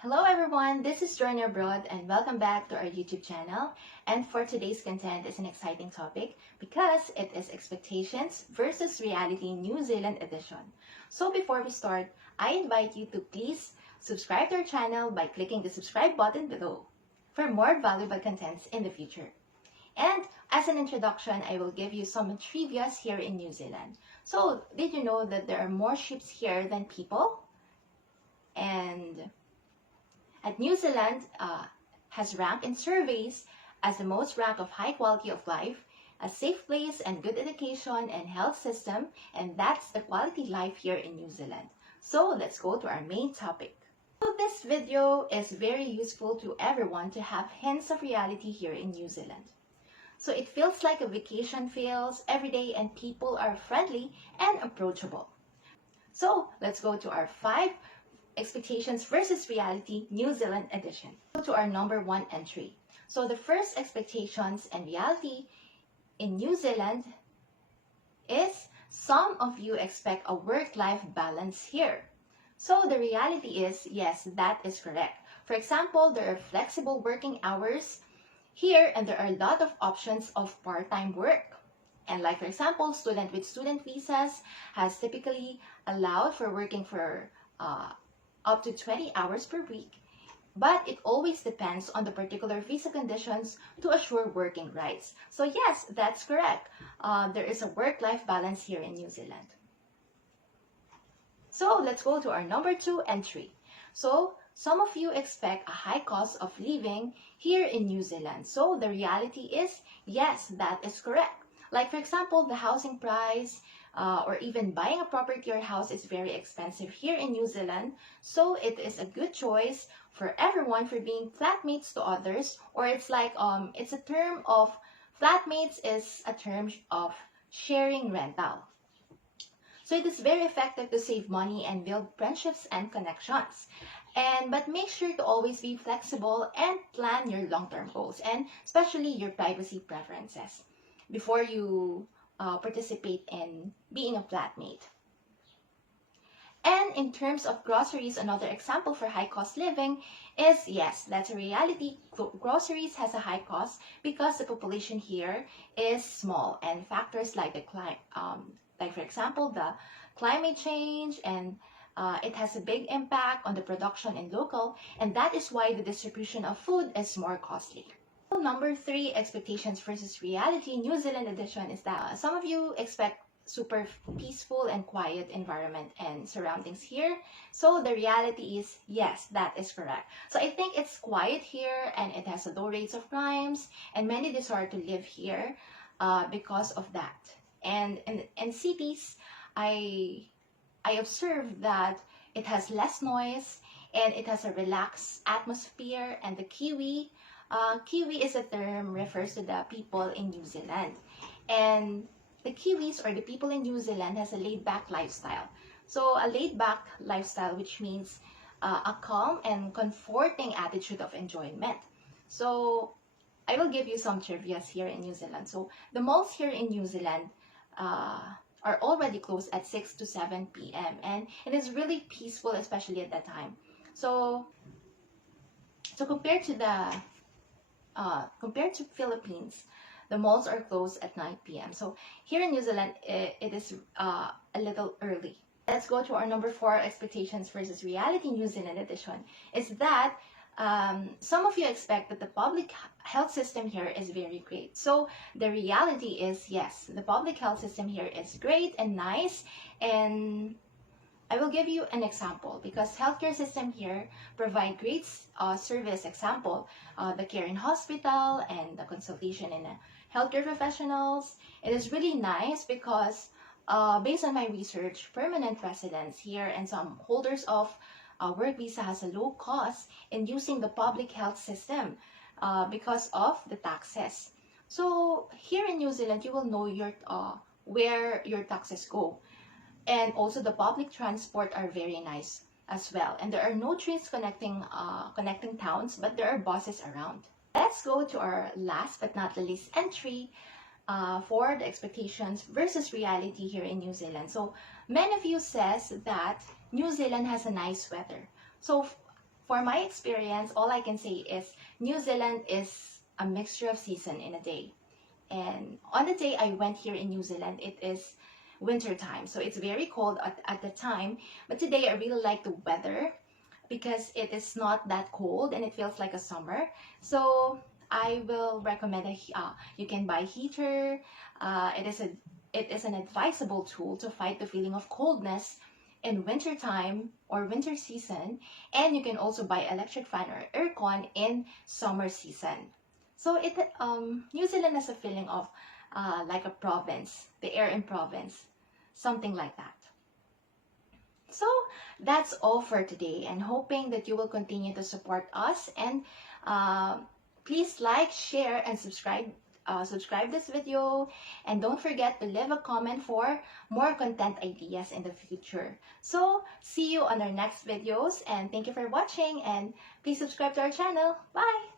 Hello everyone, this is Journey Abroad and welcome back to our YouTube channel. And for today's content is an exciting topic because it is expectations versus reality New Zealand edition. So before we start, I invite you to please subscribe to our channel by clicking the subscribe button below for more valuable contents in the future. And as an introduction, I will give you some trivias here in New Zealand. So did you know that there are more ships here than people? And New Zealand has ranked in surveys as the most ranked of high quality of life, a safe place and good education and health system, and that's the quality life here in New Zealand. So let's go to our main topic. So this video is very useful to everyone to have hints of reality here in New Zealand. So it feels like a vacation feels every day and people are friendly and approachable. So let's go to our 5 expectations versus reality New Zealand edition. Go to our number 1 entry. So the first expectations and reality in New Zealand is some of you expect a work-life balance here. So the reality is, yes, that is correct. For example, there are flexible working hours here and there are a lot of options of part-time work. And like for example, student with student visas has typically allowed for working for up to 20 hours per week, but it always depends on the particular visa conditions to assure working rights. So yes, that's correct. There is a work-life balance here in New Zealand. So let's go to our number 2 entry. So some of you expect a high cost of living here in New Zealand. So the reality is, yes, that is correct. Like for example, the housing price, or even buying a property or house is very expensive here in New Zealand. So it is a good choice for everyone for being flatmates to others, or it's like it's a term of flatmates is a term of sharing rental. So it is very effective to save money and build friendships and connections. But make sure to always be flexible and plan your long-term goals and especially your privacy preferences before you participate in being a flatmate. And in terms of groceries, another example for high cost living is, yes, that's a reality. Groceries has a high cost because the population here is small and factors like the like for example, the climate change and it has a big impact on the production in local, and that is why the distribution of food is more costly. Number 3, expectations versus reality New Zealand edition is that some of you expect super peaceful and quiet environment and surroundings here. So the reality is, yes, that is correct. So I think it's quiet here and it has low rates of crimes and many desire to live here because of that. And in cities, I observe that it has less noise and it has a relaxed atmosphere. And the Kiwi is a term refers to the people in New Zealand. And the Kiwis or the people in New Zealand has a laid-back lifestyle. So a laid-back lifestyle, which means a calm and comforting attitude of enjoyment. So I will give you some trivias here in New Zealand. So the malls here in New Zealand are already closed at 6 to 7 p.m. and it is really peaceful, especially at that time. So compared to Philippines, the malls are closed at 9 p.m. So here in New Zealand, it is a little early. Let's go to our number 4, expectations versus reality New Zealand edition. Is that some of you expect that the public health system here is very great. So the reality is, yes, the public health system here is great and nice. And I will give you an example because healthcare system here provide great service. Example, the care in hospital and the consultation in healthcare professionals. It is really nice because based on my research, permanent residents here and some holders of work visa has a low cost in using the public health system because of the taxes. So here in New Zealand, you will know your where your taxes go. And also the public transport are very nice as well. And there are no trains connecting towns, but there are buses around. Let's go to our last but not the least entry for the expectations versus reality here in New Zealand. So many of you says that New Zealand has a nice weather. So for my experience, all I can say is New Zealand is a mixture of season in a day. And on the day I went here in New Zealand, it is winter time. So it's very cold at the time. But today I really like the weather because it is not that cold and it feels like a summer. So I will recommend you can buy heater. It is an advisable tool to fight the feeling of coldness in winter time or winter season, and you can also buy electric fan or aircon in summer season. So New Zealand has a feeling of like a province, the air in province, something like that. So that's all for today, and hoping that you will continue to support us, and uh, please like, share, and subscribe this video, and don't forget to leave a comment for more content ideas in the future. So see you on our next videos, and thank you for watching, and please subscribe to our channel. Bye.